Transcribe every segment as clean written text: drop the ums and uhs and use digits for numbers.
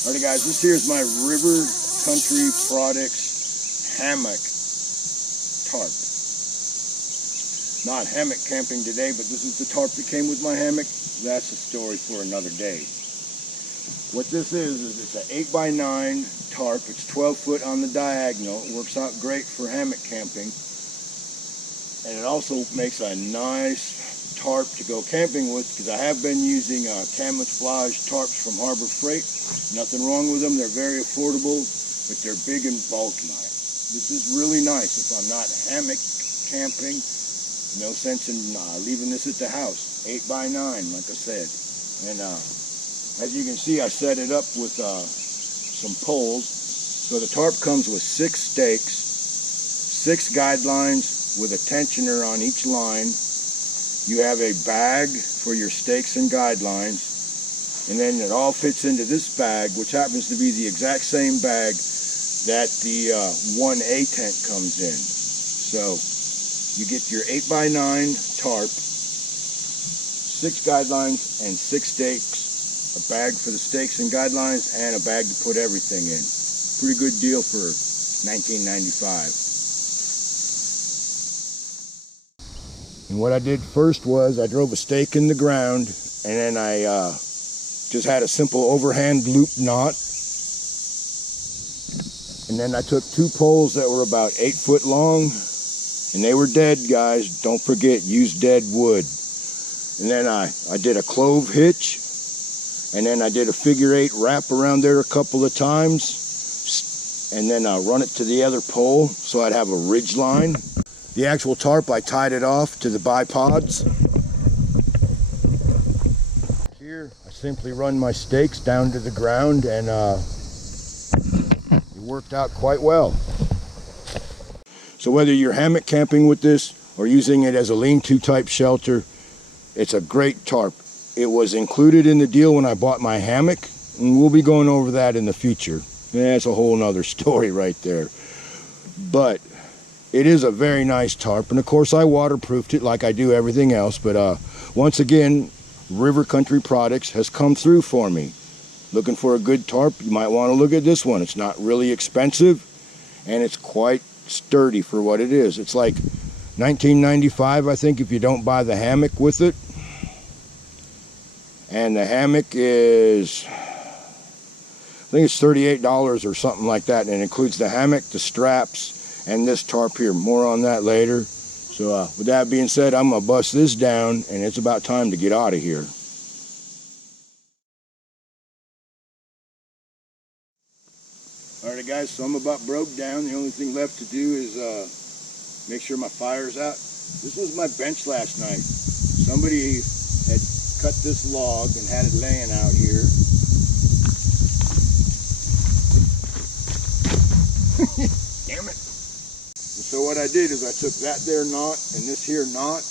Alrighty guys, this here is my River Country Products hammock tarp. Not hammock camping today, but this is the tarp that came with my hammock. That's a story for another day. What this is it's an 8x9 tarp. It's 12 foot on the diagonal. It works out great for hammock camping. And it also makes a nice tarp to go camping with, because I have been using camouflage tarps from Harbor Freight. Nothing wrong with them. They're very affordable, but they're big and bulky. This is really nice if I'm not hammock camping. No sense in leaving this at the house. 8x9, like I said. And as you can see, I set it up with some poles. So the tarp comes with 6 stakes, 6 guidelines with a tensioner on each line. You have a bag for your stakes and guidelines, and then it all fits into this bag, which happens to be the exact same bag that the 1A tent comes in. So you get your 8x9 tarp, 6 guidelines and 6 stakes, a bag for the stakes and guidelines, and a bag to put everything in. Pretty good deal for $19.95. And what I did first was I drove a stake in the ground, and then I just had a simple overhand loop knot. And then I took 2 poles that were about 8 foot long, and they were dead, guys. Don't forget, use dead wood. And then I did a clove hitch, and then I did a figure 8 wrap around there a couple of times, and then I run it to the other pole so I'd have a ridge line. The actual tarp, I tied it off to the bipods. Here, I simply run my stakes down to the ground, and it worked out quite well. So whether you're hammock camping with this or using it as a lean-to type shelter, it's a great tarp. It was included in the deal when I bought my hammock, and we'll be going over that in the future. That's a whole nother story right there. But it is a very nice tarp, and of course I waterproofed it like I do everything else, but once again, River Country Products has come through for me. Looking for a good tarp, you might want to look at this one. It's not really expensive, and it's quite sturdy for what it is. It's like $19.95, I think, if you don't buy the hammock with it. And the hammock is, I think it's $38 or something like that, and it includes the hammock, the straps, and this tarp here. More on that later. So with that being said, I'm gonna bust this down, and it's about time to get out of here. Alright guys, so I'm about broke down. The only thing left to do is make sure my fire's out. This was my bench last night. Somebody had cut this log and had it laying out here. Damn it. So what I did is I took that there knot and this here knot,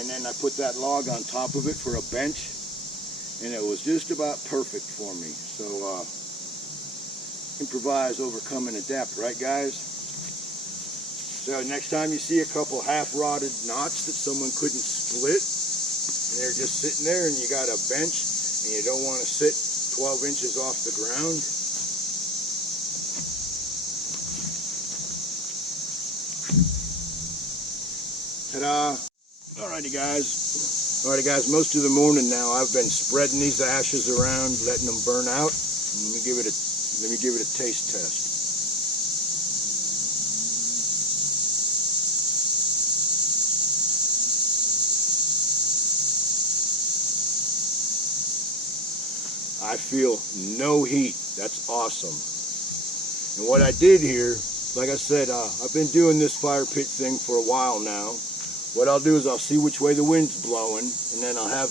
and then I put that log on top of it for a bench, and it was just about perfect for me. So improvise, overcome, and adapt, right guys? So next time you see a couple half-rotted knots that someone couldn't split, and they're just sitting there, and you got a bench, and you don't want to sit 12 inches off the ground, ta-da! Alrighty guys, most of the morning now I've been spreading these ashes around, letting them burn out. And let me give it a taste test. I feel no heat. That's awesome. And what I did here, like I said, I've been doing this fire pit thing for a while now. What I'll do is I'll see which way the wind's blowing, and then I'll have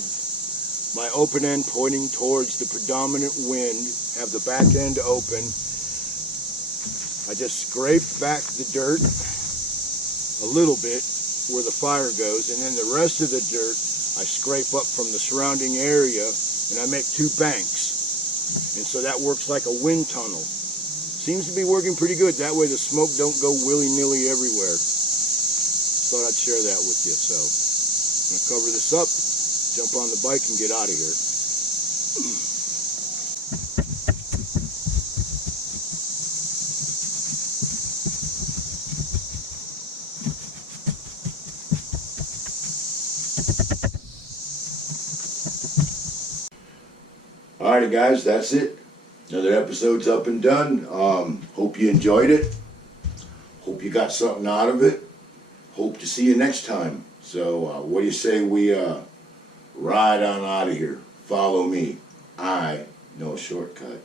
my open end pointing towards the predominant wind, have the back end open. I just scrape back the dirt a little bit where the fire goes, and then the rest of the dirt I scrape up from the surrounding area, and I make 2 banks. And so that works like a wind tunnel. Seems to be working pretty good. That way the smoke don't go willy-nilly everywhere. Thought I'd share that with you. So I'm going to cover this up, jump on the bike, and get out of here. Alrighty guys, that's it. Another episode's up and done. Hope you enjoyed it. Hope you got something out of it. Hope to see you next time. So what do you say we ride on out of here? Follow me. I know a shortcut.